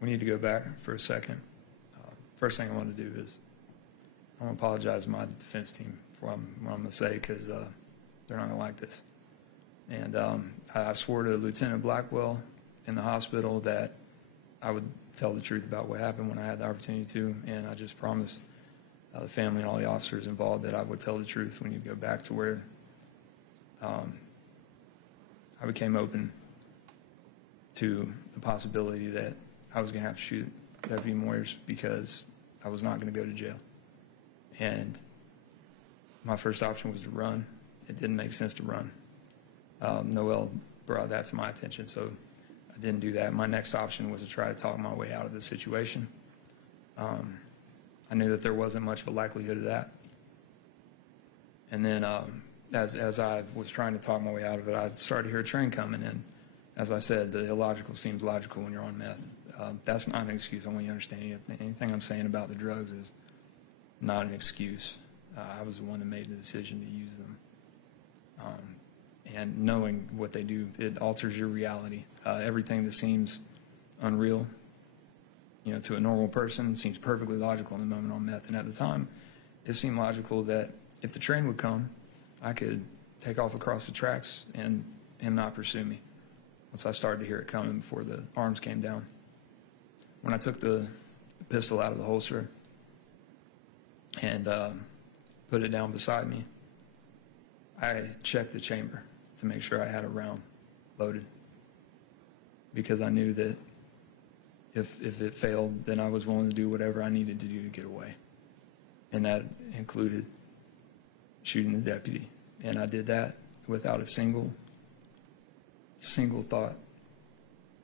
We need to go back for a second. First thing I want to do is I want to apologize to my defense team for what I'm going to say, because they're not going to like this. And I swore to Lieutenant Blackwell in the hospital that I would tell the truth about what happened when I had the opportunity to, and I just promised the family and all the officers involved that I would tell the truth when you go back to where I became open to the possibility that I was going to have to shoot Deputy Moyers because I was not going to go to jail. And my first option was to run. It didn't make sense to run. Noel brought that to my attention, so I didn't do that. My next option was to try to talk my way out of the situation. I knew that there wasn't much of a likelihood of that. And then as I was trying to talk my way out of it, I started to hear a train coming in. As I said, the illogical seems logical when you're on meth. That's not an excuse. I want you to understand anything I'm saying about the drugs is not an excuse. I was the one that made the decision to use them. And knowing what they do, it alters your reality. Everything that seems unreal, you know, to a normal person seems perfectly logical in the moment on meth. And at the time, it seemed logical that if the train would come, I could take off across the tracks and him not pursue me. Once I started to hear it coming before the arms came down. When I took the pistol out of the holster and put it down beside me, I checked the chamber to make sure I had a round loaded, because I knew that if it failed, then I was willing to do whatever I needed to do to get away. And that included shooting the deputy. And I did that without a single thought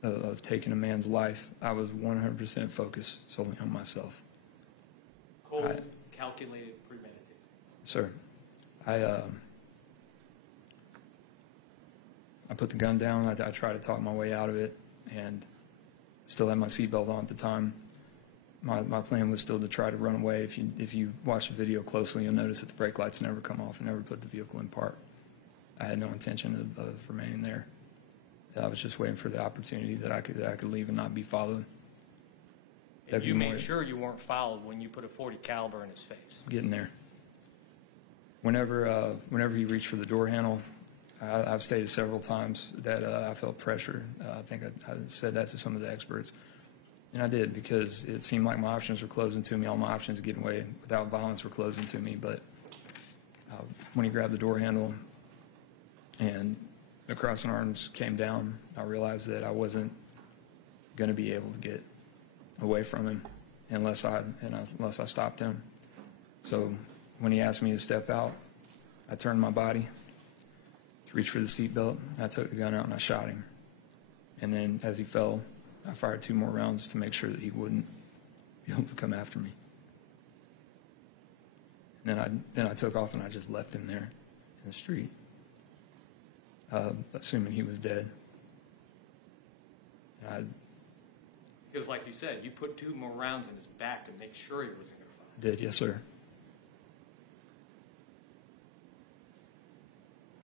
of taking a man's life. I was 100% focused solely on myself. Cold, calculated, premeditated. Sir, I put the gun down. I tried to talk my way out of it, and still had my seatbelt on at the time. My plan was still to try to run away. If you watch the video closely, you'll notice that the brake lights never come off and never put the vehicle in park. I had no intention of remaining there. I was just waiting for the opportunity that I could leave and not be followed. And you made sure you weren't followed when you put a .40 caliber in his face. Getting there. Whenever he reached for the door handle, I've stated several times that I felt pressure. I think I said that to some of the experts. And I did, because it seemed like my options were closing to me. All my options of getting away without violence were closing to me. But when he grabbed the door handle and the crossing arms came down, I realized that I wasn't going to be able to get away from him unless I stopped him. So when he asked me to step out, I turned my body, reached for the seatbelt, I took the gun out and I shot him. And then as he fell, I fired 2 more rounds to make sure that he wouldn't be able to come after me. And then I took off and I just left him there in the street, assuming he was dead. Because like you said, you put 2 more rounds in his back to make sure he wasn't going to fire. Did, yes, sir.